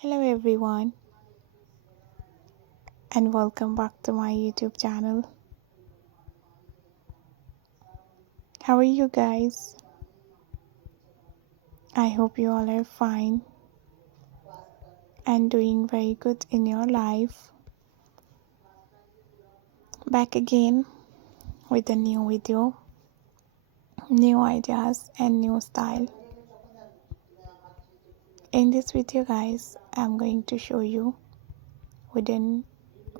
Hello everyone and welcome back to my YouTube channel. How are you guys? I hope you all are fine and doing very good in your life. Back again with a new video, new ideas and new style. In this video guys, I'm going to show you wooden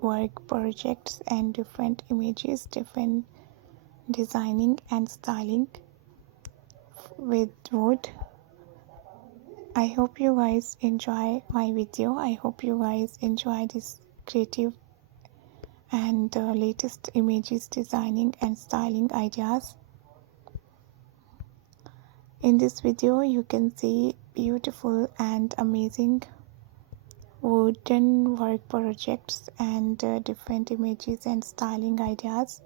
work projects and different images, different designing and styling with wood. I hope you guys enjoy my video. I hope you guys enjoy this creative and latest images, designing and styling ideas. In this video you can see beautiful and amazing wooden work projects and different images and styling ideas.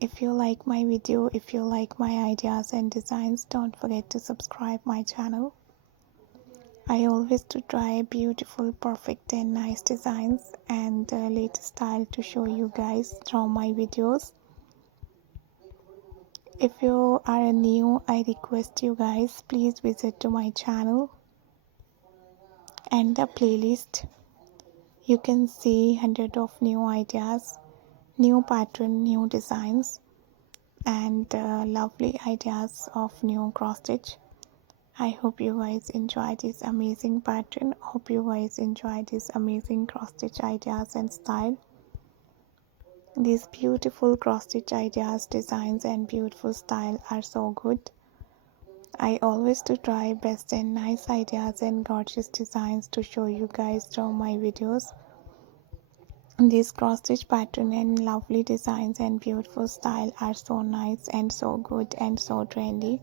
If you like my video, if you like my ideas and designs, don't forget to subscribe my channel. I always to try beautiful, perfect and nice designs and latest style to show you guys through my videos. If you are new, I request you guys please visit to my channel and the playlist. You can see hundred of new ideas, new pattern, new designs and lovely ideas of new cross stitch. I hope you guys enjoy this amazing pattern. Hope you guys enjoy this amazing cross stitch ideas and style. These beautiful cross stitch ideas, designs and beautiful style are so good. I always to try best and nice ideas and gorgeous designs to show you guys through my videos. These cross stitch pattern and lovely designs and beautiful style are so nice and so good and so trendy.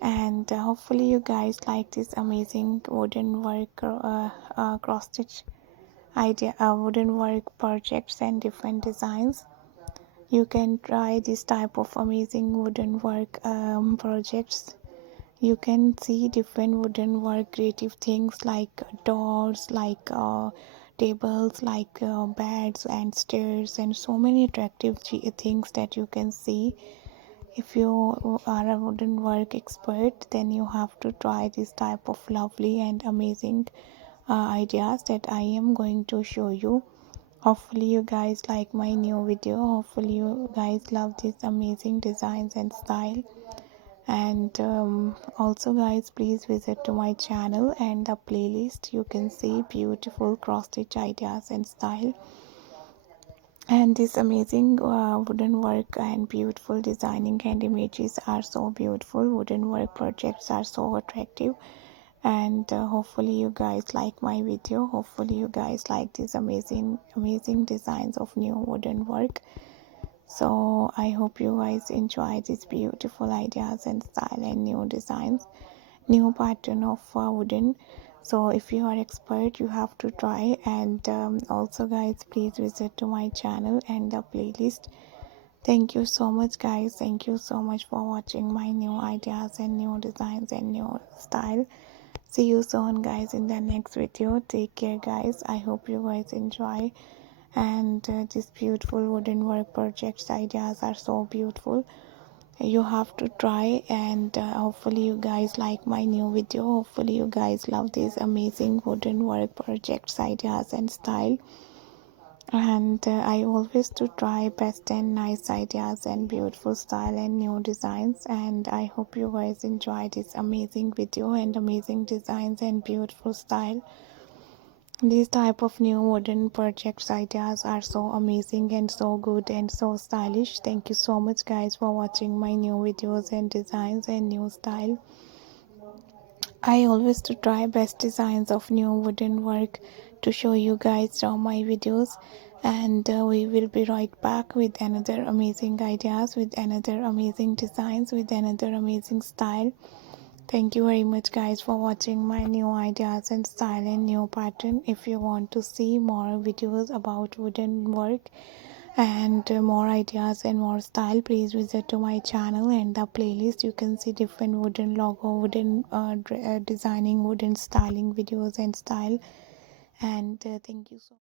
And hopefully you guys like this amazing wooden work cross stitch idea, wooden work projects and different designs. You can try this type of amazing wooden work projects. You can see different wooden work creative things like doors, like tables, like beds and stairs and so many attractive things that you can see. If you are a wooden work expert, then you have to try this type of lovely and amazing ideas that I am going to show you. Hopefully you guys like my new video. Hopefully you guys love these amazing designs and style. And also guys, please visit to my channel and the playlist. You can see beautiful cross stitch ideas and style and this amazing wooden work and beautiful designing and images are so beautiful. Wooden work projects are so attractive and hopefully you guys like my video. Hopefully you guys like these amazing designs of new wooden work. So I hope you guys enjoy these beautiful ideas and style and new designs, new pattern of wooden. So if you are expert, you have to try. And also guys, please visit to my channel and the playlist. Thank you so much guys, thank you so much for watching my new ideas and new designs and new style. See you soon guys in the next video. Take care guys. I hope you guys enjoy. And these beautiful wooden work projects ideas are so beautiful. You have to try. And hopefully you guys like my new video. Hopefully you guys love these amazing wooden work projects ideas and style. And I always to try best and nice ideas and beautiful style and new designs. And I hope you guys enjoy this amazing video and amazing designs and beautiful style. These type of new wooden projects ideas are so amazing and so good and so stylish. Thank you so much guys for watching my new videos and designs and new style. I always to try best designs of new wooden work to show you guys on my videos. And we will be right back with another amazing ideas, with another amazing designs, with another amazing style. Thank you very much guys for watching my new ideas and style and new pattern. If you want to see more videos about wooden work and more ideas and more style, please visit to my channel and the playlist. You can see different wooden logo, wooden designing, wooden styling videos and style. And thank you so much.